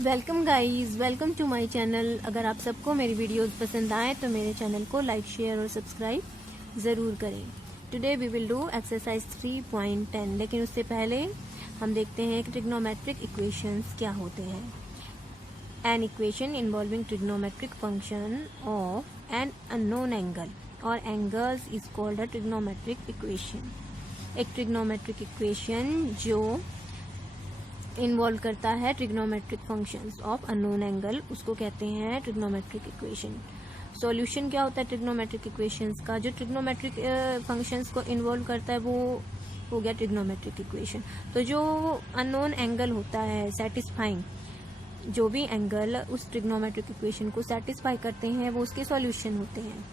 Welcome guys, welcome to my channel. अगर आप सबको मेरी वीडियोस पसंद आए तो मेरे चैनल को लाइक, शेयर और सब्सक्राइब ज़रूर करें। Today we will do exercise 3.10, लेकिन उससे पहले हम देखते हैं कि ट्रिग्नोमेट्रिक इक्वेशंस क्या होते हैं। An equation involving trigonometric function of an unknown angle और angles is called a trigonometric equation. एक ट्रिग्नोमेट्रिक इक्वेशन जो इन्वॉल्व करता है trigonometric functions of unknown angle, उसको कहते हैं ट्रिग्नोमेट्रिक इक्वेशन। सॉल्यूशन क्या होता है ट्रिग्नोमेट्रिक इक्वेशंस का? जो ट्रिग्नोमेट्रिक फंक्शंस को इन्वॉल्व करता है वो हो गया ट्रिग्नोमेट्रिक इक्वेशन। तो जो अननोन एंगल होता है सेटिस्फाइंग, जो भी एंगल उस ट्रिग्नोमेट्रिक इक्वेशन को सेटिस्फाई करते हैं वो उसके सॉल्यूशन होते हैं।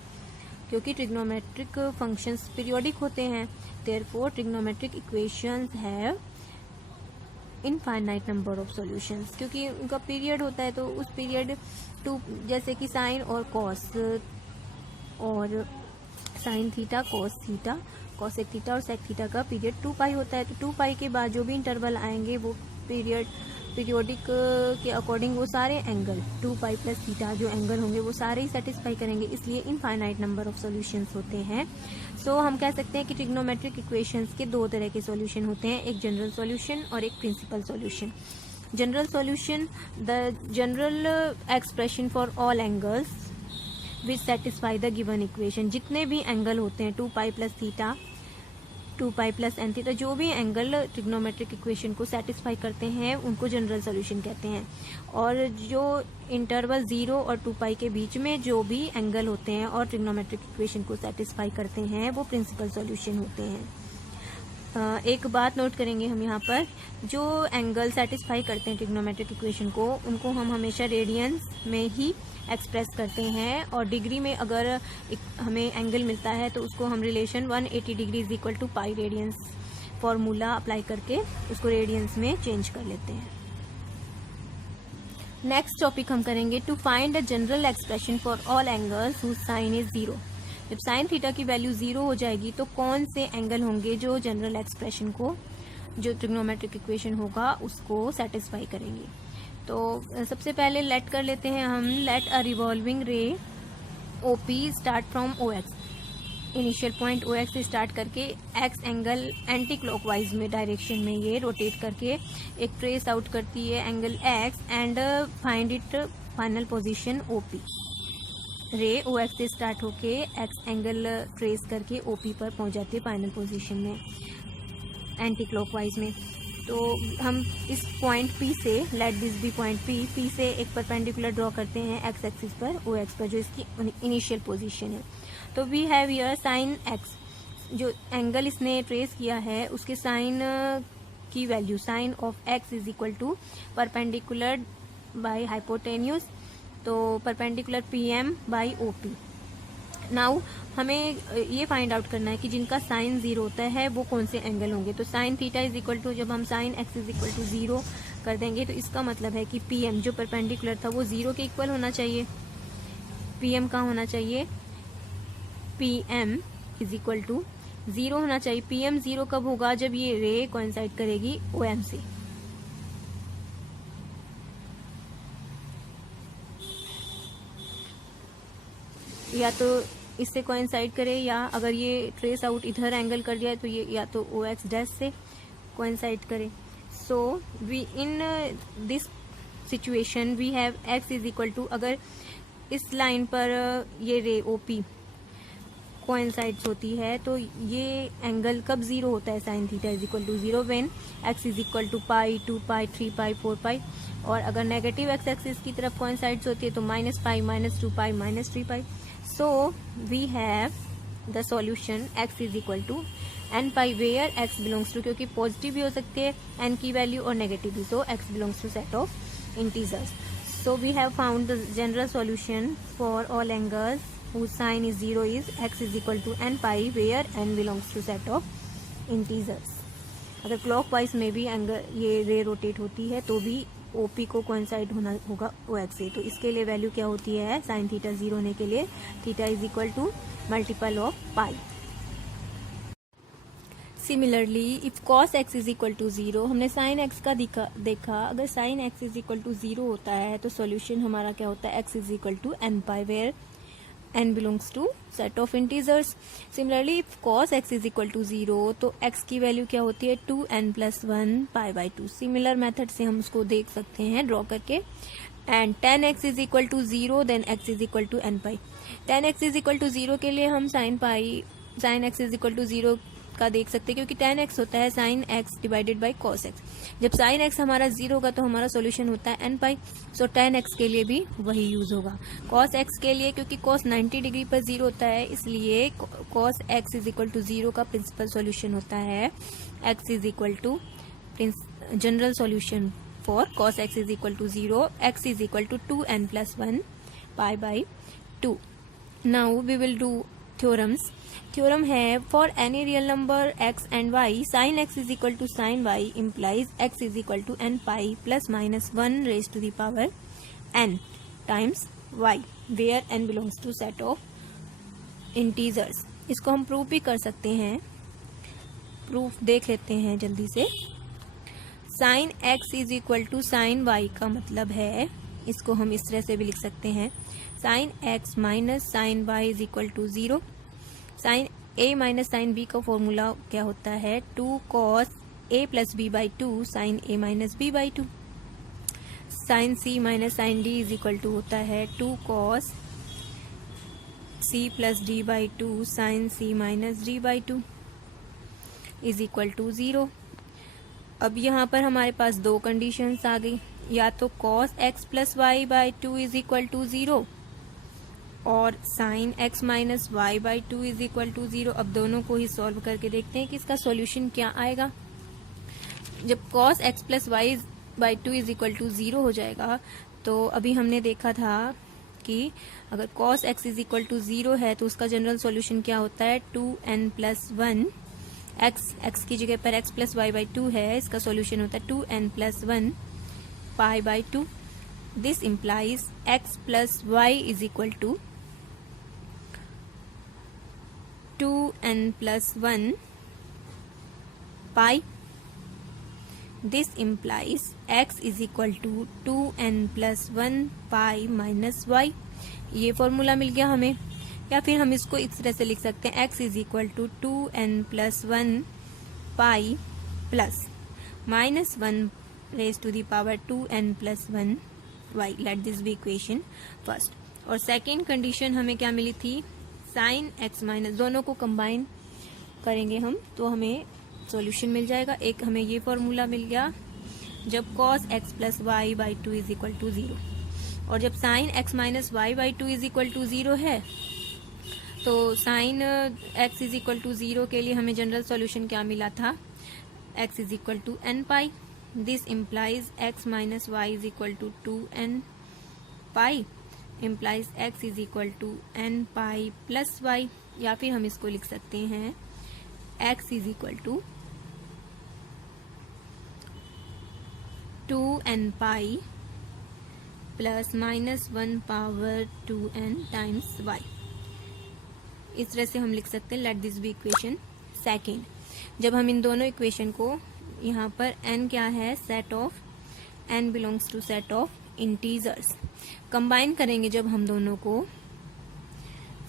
क्योंकि ट्रिग्नोमेट्रिक फंक्शंस पीरियोडिक होते हैं, therefore trigonometric equations have infinite number of solutions. क्योंकि उनका पीरियड होता है तो उस पीरियड टू, जैसे कि साइन और कॉस, और sine theta, cos theta, cosec theta और सेक थीटा का पीरियड 2 पाई होता है। तो 2 पाई के बाद जो भी इंटरवल आएंगे वो पीरियोडिक के अकॉर्डिंग वो सारे एंगल 2 पाई प्लस थीटा जो एंगल होंगे वो सारे ही सेटिस्फाई करेंगे, इसलिए इनफाइनाइट नंबर ऑफ सॉल्यूशंस होते हैं। सो हम कह सकते हैं कि ट्रिग्नोमेट्रिक इक्वेशंस के 2 तरह के सॉल्यूशन होते हैं, एक जनरल सॉल्यूशन और एक principal solution. General solution, the general expression for all angles which satisfy the given equation. जितने भी एंगल होते हैं 2 pi plus theta, 2 pi plus n theta, जो भी एंगल ट्रिग्नोमेट्रिक इक्वेशन को सेटिस्फाई करते हैं उनको जनरल सॉल्यूशन कहते हैं। और जो इंटरवल 0 और 2 पाई के बीच में जो भी एंगल होते हैं और ट्रिग्नोमेट्रिक इक्वेशन को सेटिस्फाई करते हैं वो प्रिंसिपल सॉल्यूशन होते हैं। एक बात नोट करेंगे हम यहाँ पर, जो एंगल सेटिस्फाई करते हैं ट्रिग्नोमेट्रिक इक्वेशन को उनको हम हमेशा रेडियंस में ही एक्सप्रेस करते हैं, और डिग्री में अगर हमें एंगल मिलता है तो उसको हम relation 180 degree is equal to pi radians formula apply करके उसको रेडियंस में चेंज कर लेते हैं। नेक्स्ट टॉपिक हम करेंगे to find a general expression for all angles whose sine is 0। जब साइन थीटा की वैल्यू 0 हो जाएगी तो कौन से एंगल होंगे जो जनरल एक्सप्रेशन को, जो ट्रिग्नोमेट्रिक इक्वेशन होगा उसको सेटिस्फाई करेंगे। तो सबसे पहले लेट कर लेते हैं हम, लेट अ रिवॉल्विंग रे OP start from OX। Initial point OX से स्टार्ट करके एक्स एंगल एंटी क्लॉकवाइज में डायरेक्शन में ये रोटेट करके एक ट्रेस आउट करती है angle X and find it final position OP। रे OX से स्टार्ट होके एक्स एंगल ट्रेस करके OP पर पहुंच जाती है फाइनल पोजीशन में एंटी क्लॉकवाइज में। तो हम इस पॉइंट P से, late this B point P से एक परपेंडिकुलर ड्रॉ करते हैं एक्स एक्सिस पर OX पर, जो इसकी इनिशियल पोजीशन है। तो we have here sine X, जो एंगल इसने ट्रेस किया है उसके साइन की value, sine of X is equal to perpendicular by hypotenuse, तो perpendicular PM by OP। Now हमें ये फाइंड आउट करना है कि जिनका साइन 0 होता है वो कौन से एंगल होंगे। तो sine theta is equal to, जब हम sine X is equal to 0 कर देंगे तो इसका मतलब है कि PM जो परपेंडिकुलर था वो 0 के इक्वल होना चाहिए। PM कहाँ होना चाहिए? PM इज इक्वल टू 0 होना चाहिए। PM 0 कब होगा? जब ये रे कोइंसाइड करेगी OM से। या तो इससे कोइंसाइड करे, या अगर ये ट्रेस आउट इधर एंगल कर दिया है तो ये या तो OX डैश से कोइंसाइड करे। So we in this situation we have X is equal to, अगर इस लाइन पर ये रे OP कोइंसाइड्स होती है तो ये एंगल कब 0 होता है? Sine theta is equal to 0 when X is equal to pi, 2 pi, 3 pi, 4 pi. और अगर नेगेटिव X एक्सिस की तरफ कोइंसाइड्स होती है तो -पाई, -2 pi, -3 pi. So we have the solution X is equal to n pi where X belongs to, क्योंकि positive भी हो सकती है n की वैल्यू और नेगेटिव भी, so X belongs to set of integers. So we have found the general solution for all angles whose sign is 0 is X is equal to n pi where n belongs to set of integers. अगर clockwise में भी angle ये रे rotate होती है तो भी OP को कोइंसाइड होना होगा OX से। तो इसके लिए वैल्यू क्या होती है? साइन थीटा 0 होने के लिए theta is equal to multiple of pi. Similarly if cos x is equal to 0, हमने sin x का देखा अगर sin x is equal to 0 होता है तो सॉल्यूशन हमारा क्या होता है, x is equal to n pi where n belongs to set of integers. Similarly if cos x is equal to 0 तो x की वैल्यू क्या होती है, 2n plus 1 pi by 2. Similar method से हम उसको देख सकते हैं ड्रॉ करके. And tan x is equal to 0 then x is equal to n pi. tan x is equal to 0 के लिए हम sin x is equal to 0 का देख सकते हैं क्योंकि tan x होता है sin x divided by cos x. जब sin x हमारा 0 होगा तो हमारा सॉल्यूशन होता है n पाई. सो tan x के लिए भी वही यूज होगा. cos x के लिए क्योंकि cos 90 डिग्री पर 0 होता है इसलिए cos x is equal to 0 का प्रिंसिपल सॉल्यूशन होता है x is equal to general solution for cos x is equal to 0, x is equal to 2n plus 1 pi by 2. Now we will do theorems. Theorem है for any real number x and y sin x is equal to sin y implies x is equal to n pi plus minus 1 raise to the power n times y where n belongs to set of integers. इसको हम proof भी कर सकते हैं. Proof देख लेते हैं जल्दी से. sin x is equal to sin y का मतलब है, इसको हम इस तरह से भी लिख सकते हैं, sin x minus sin y is equal to 0. sin a minus sin b का फॉर्मूला क्या होता है, 2 cos a plus b by 2 sin a minus b by 2. sin c minus sin d is equal to होता है 2 cos c plus d by 2 sin c minus d by 2 is equal to 0. अब यहाँ पर हमारे पास दो conditions आ गई, या तो cos x plus y by 2 is equal to 0 और sin x minus y by 2 is equal to 0. अब दोनों को ही सॉल्व करके देखते हैं कि इसका सॉल्यूशन क्या आएगा. जब cos x plus y by 2 is equal to 0 हो जाएगा तो अभी हमने देखा था कि अगर cos x is equal to 0 है तो उसका जनरल सॉल्यूशन क्या होता है, 2n प्लस 1. x की जगह पर x प्लस वाई बाई 2 है, इसका सॉल्यूशन होता है 2n plus 1 pi by 2. This implies x plus y is equal to 2n plus 1 pi. This implies x is equal to 2n plus 1 pi minus y. ये formula मिल गया हमें. या फिर हम इसको इस तरह से लिख सकते हैं, x is equal to 2n plus 1 pi plus minus 1 raised to the power 2n plus 1 y. Let this be equation first. और सेकेंड कंडीशन हमें क्या मिली थी, sin x माइनस, दोनों को कंबाइन करेंगे हम तो हमें सॉल्यूशन मिल जाएगा. एक हमें ये फॉर्मूला मिल गया जब cos x plus y by 2 is equal to 0 और जब sin x minus y by 2 is equal to 0 है तो sin x is equal to 0 के लिए हमें जनरल सॉल्यूशन क्या मिला था, x is equal to n pi. This implies x minus y is equal to 2n pi implies x is equal to n pi plus y. या फिर हम इसको लिख सकते हैं x is equal to 2n pi plus minus 1 power 2n times y. इस तरह से हम लिख सकते हैं. Let this be equation second. जब हम इन दोनों इक्वेशन को, यहाँ पर n क्या है, set of, n belongs to set of integers, combine करेंगे जब हम दोनों को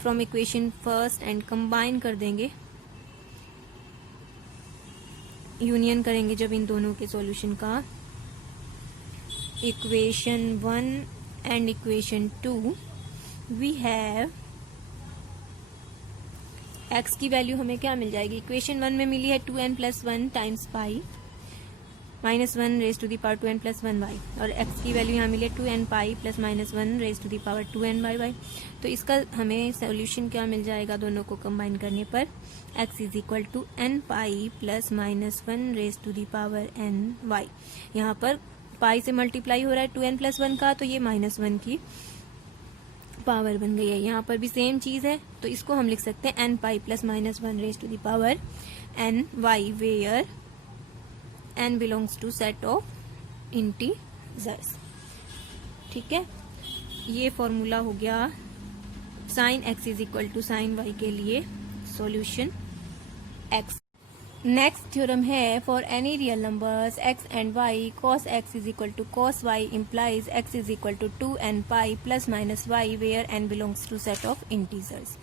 from equation first and combine कर देंगे, यूनियन करेंगे जब इन दोनों के सॉल्यूशन का, equation 1 and equation 2 we have x की वैल्यू हमें क्या मिल जाएगी, इक्वेशन 1 में मिली है 2n plus 1 times pi minus 1 raise to the power 2n plus 1 y, और x की वैल्यू यहाँ मिली है 2n pi plus minus 1 raise to the power 2n by y. तो इसका हमें सॉल्यूशन क्या मिल जाएगा, दोनों को कंबाइन करने पर x is equal to n pi plus minus 1 raise to the power n y. यहाँ पर पाई से मल्टीप्लाई हो रहा है 2n प्लस 1 का, तो ये माइनस 1 की पावर बन गई है. यहाँ पर भी सेम चीज है तो इसको हम लिख सकते हैं n pi plus minus 1 raise to the power n y, where n belongs to set of integers. ठीक है, ये फॉर्मूला हो गया sin x is equal to sin y के लिए सॉल्यूशन x. नेक्स्ट थ्योरम है for any real numbers x and y cos x is equal to cos y implies x is equal to 2n pi plus minus y where n belongs to set of integers.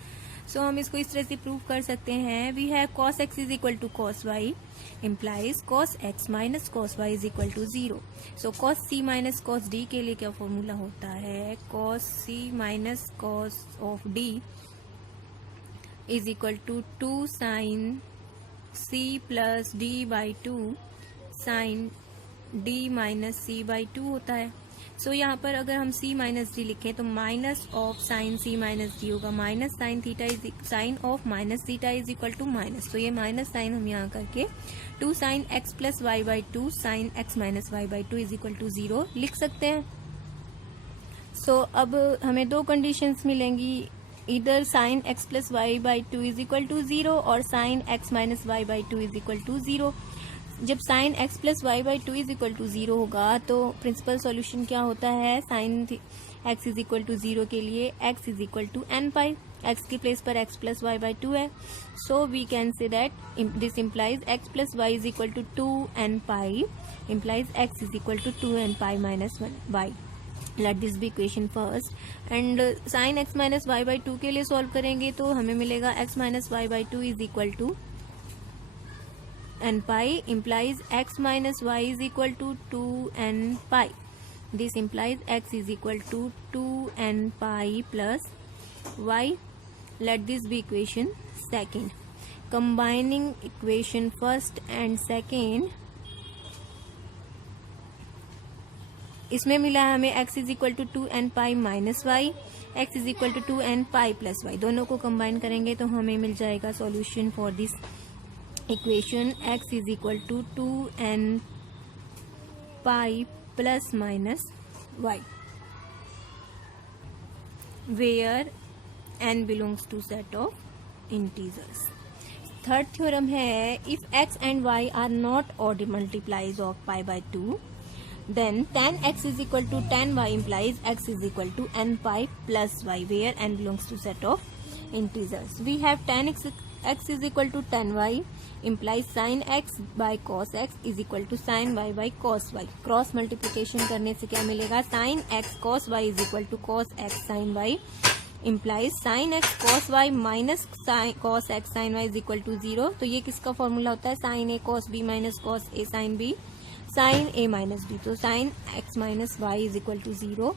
So हम इसको इस तरह से prove कर सकते हैं. We have cos x is equal to cos y implies cos x minus cos y is equal to 0. So cos c minus cos d के लिए क्या फॉर्मूला होता है? cos c minus cos of d is equal to 2 sin c plus d by 2 sine d minus c by 2 होता है. सो यहाँ पर अगर हम c माइनस d लिखें तो minus of sine c minus d होगा. Minus sine theta is sine of minus theta is equal to minus. तो ये माइनस साइन हम यहाँ करके 2 sine x plus y by 2 sine x minus y by 2 is equal to 0 लिख सकते हैं. सो अब हमें दो कंडीशंस मिलेंगी. इधर sine x plus y by 2 is equal to 0 और sine x minus y by 2 is equal to 0. जब sine x plus y by 2 is equal to 0 होगा तो प्रिंसिपल सॉल्यूशन क्या होता है? Sine x is equal to 0 के लिए x is equal to n pi. x की प्लेस पर x प्लस वाई बाई 2 है. So we can say that this implies x plus y is equal to 2n pi implies x is equal to 2n pi minus 1 y. Let this be equation first. And sine x minus y by 2 के लिए solve करेंगे तो हमें मिलेगा x minus y by 2 is equal to n pi implies x minus y is equal to 2n pi. This implies x is equal to 2n pi plus y. Let this be equation second. Combining equation first and second, इसमें मिला है हमें x is equal to 2n pi minus y, x is equal to 2n pi plus y. दोनों को combine करेंगे तो हमें मिल जाएगा solution for this equation x is equal to 2n pi plus minus y, where n belongs to set of integers. Third theorem है if x and y are not odd multiplies of pi by 2, then tan x is equal to tan y implies x is equal to n pi plus y, where n belongs to set of integers. We have tan x is equal to tan y implies sin x by cos x is equal to sin y by cos y. Cross multiplication करने से क्या मिलेगा? sin x cos y is equal to cos x sin y implies sin x cos y minus cos x sin y is equal to 0. तो ये किसका formula होता है? sin a cos b minus cos a sin b sin a minus b. तो sin x minus y is equal to 0.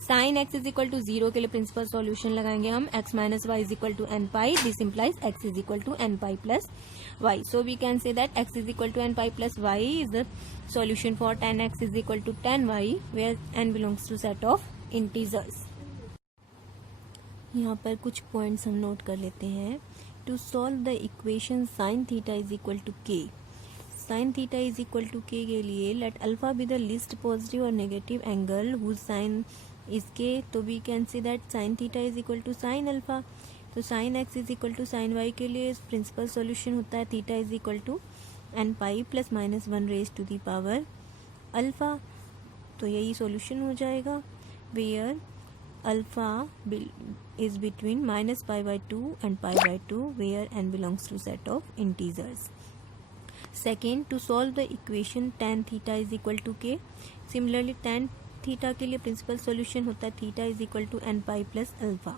Sine x is equal to 0 के लिए principal solution लगाएंगे हम. x minus y is equal to n pi. This implies x is equal to n pi plus y. So we can say that x is equal to n pi plus y is the solution for tan x is equal to tan y, where n belongs to set of integers. यहाँ पर कुछ points हम note कर लेते हैं. To solve the equation sine theta is equal to k. Sine theta is equal to k के लिए let alpha be the least positive और negative angle whose sine is k. तो we can see that sine theta is equal to sine alpha. तो sine x is equal to sine y के लिए principal solution होता है theta is equal to n pi plus minus 1 raise to the power alpha. तो यही solution हो जाएगा where alpha is between minus pi by 2 and pi by 2, where n belongs to set of integers. Second, to solve the equation tan theta is equal to k. Similarly tan theta के लिए principal solution होता है theta is equal to n pi plus alpha.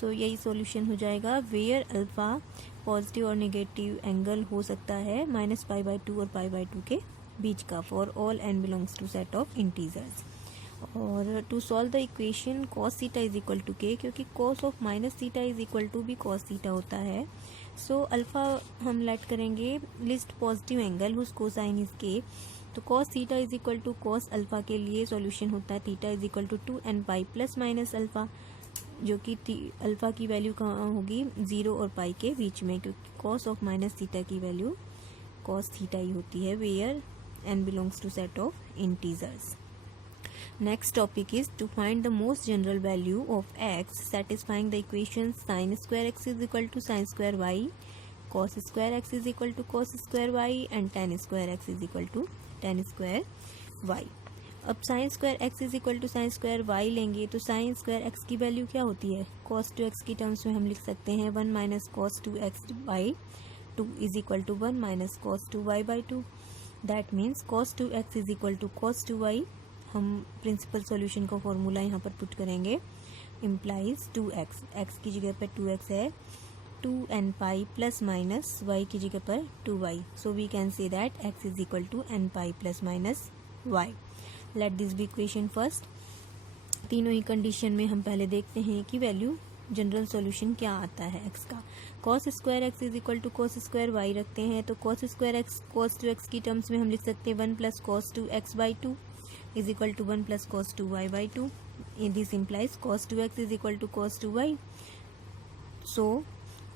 So यही solution हो जाएगा where alpha positive और negative angle हो सकता है माइनस पाई बाई 2 और पाई बाई 2 के बीच का for all n belongs to set of integers. और to solve the equation cos theta is equal to k, क्योंकि cos of minus theta is equal to भी cos थीटा होता है. So alpha हम लेट करेंगे least positive angle whose cosine is k. तो cos theta is equal to cos alpha के लिए solution होता है theta is equal to 2n pi plus minus alpha, जो कि अल्फा की वैल्यू कहाँ होगी? 0 और पाई के बीच में, क्योंकि cos ऑफ माइनस थीटा की वैल्यू cos थीटा ही होती है where n belongs to set of integers. Next topic is to find the most general value of x satisfying the equation sin square x is equal to sin square y, cos square x is equal to cos square y and tan square x is equal to tan square y. अब sin square x is equal to sin square y लेंगे तो sin square x की value क्या होती है? cos 2x की terms में हम लिख सकते हैं 1 minus cos 2x by 2 is equal to 1 minus cos 2y by 2। That means cos 2x is equal to cos 2y। हम प्रिंसिपल सॉल्यूशन का फॉर्मूला यहाँ पर पुट करेंगे, इम्प्लाइज 2x, x की जगह पर 2x है, 2n pi plus minus y की जगह पर 2y। So we can say that x is equal to n pi plus minus y। Let this be equation first. तीनों ही कंडीशन में हम पहले देखते हैं कि वैल्यू जनरल सॉल्यूशन क्या आता है x का। cos square x is equal to cos square y रखते हैं तो cos square x cos 2x की टर्म्स में हम लिख सकते हैं 1 plus cos 2x by 2 is equal to 1 plus cos 2y by 2। This implies cos 2x is equal to cos 2y। So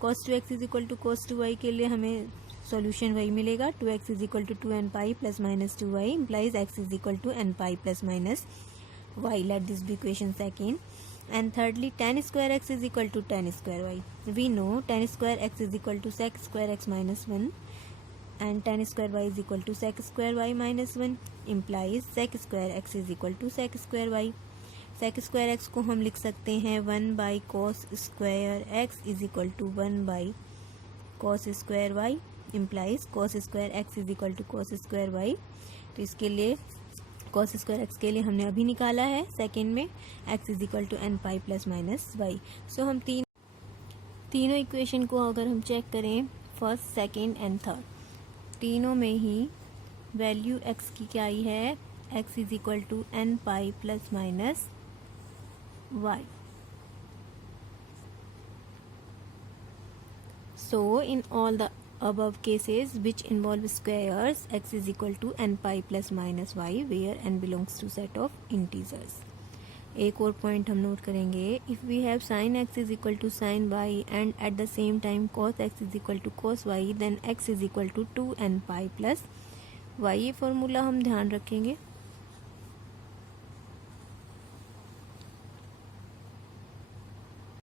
cos 2x is equal to cos 2y के लिए हमें solution वही मिलेगा, 2x is equal to 2n pi plus minus 2y implies x is equal to n pi plus minus y। Let this be equation second. And thirdly, tan square x is equal to tan square y. We know tan square x is equal to sec square x minus 1 and tan square y is equal to sec square y minus 1 implies sec square x is equal to sec square y. sec square x को हम लिख सकते हैं 1 by cos square x is equal to 1 by cos square y implies cos square x is equal to cos square y। तो इसके लिए cos square x के लिए हमने अभी निकाला है, सेकेंड में x is equal to n pi plus minus y. So हम तीनों इक्वेशन को अगर हम चेक करें फर्स्ट, सेकेंड एंड थर्ड, तीनों में ही वैल्यू x की क्या आई है, x is equal to n pi plus minus y. So in all the above cases which involve squares, x is equal to n pi plus minus y where n belongs to set of integers। एक और point हम note करेंगे, if we have sin x is equal to sin y and at the same time cos x is equal to cos y then x is equal to 2n pi plus y। ये formula हम ध्यान रखेंगे।